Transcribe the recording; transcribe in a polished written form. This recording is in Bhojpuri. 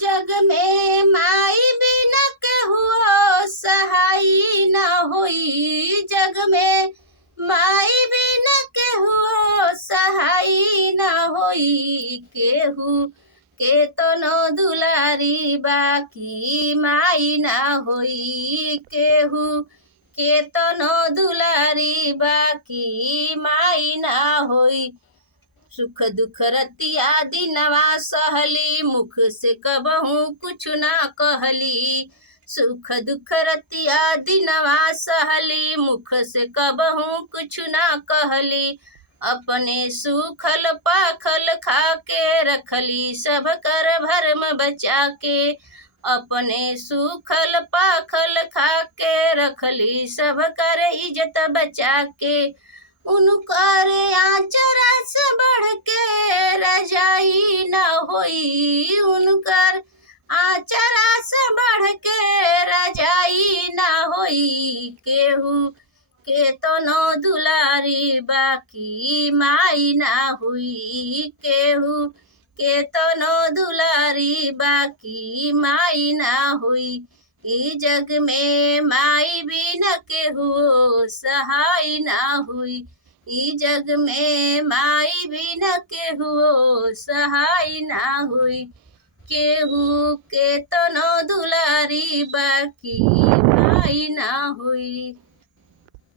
जग में माई बिना केहू सहाई न होई। जग में माई बिना केहू सहाई न होई। केहू के तनो दुलारी बाकी माई ना होई। केहू के तनो दुलारी बाकी माई ना होई। सुख दुख रतिया दिनवा सहली मुख से कबहू कुछ ना कहली। सुख दुख रतिया दिनवा सहली मुख से कबहू कुछ ना कहली। अपने सूखल पाखल खा के रखली सब कर भरम बचा के। अपने सूखल पाखल खा के रखली सब कर इज्जत बचा के। उनकर आचरा से बढ़ के रजाई न होई। उनकर आचरा से बढ़ के रजाई न होई। केहू के तनो दुलारी बाकी माई ना हुई। केहू के तनो दुलारी बाकी माई ना हुई। ई जग में माई बिना केहू सहाय ना हुई। ई जग में माई बिना केहू सहाय ना हुई। केहू के तनो दुलारी बाकी माई ना हुई।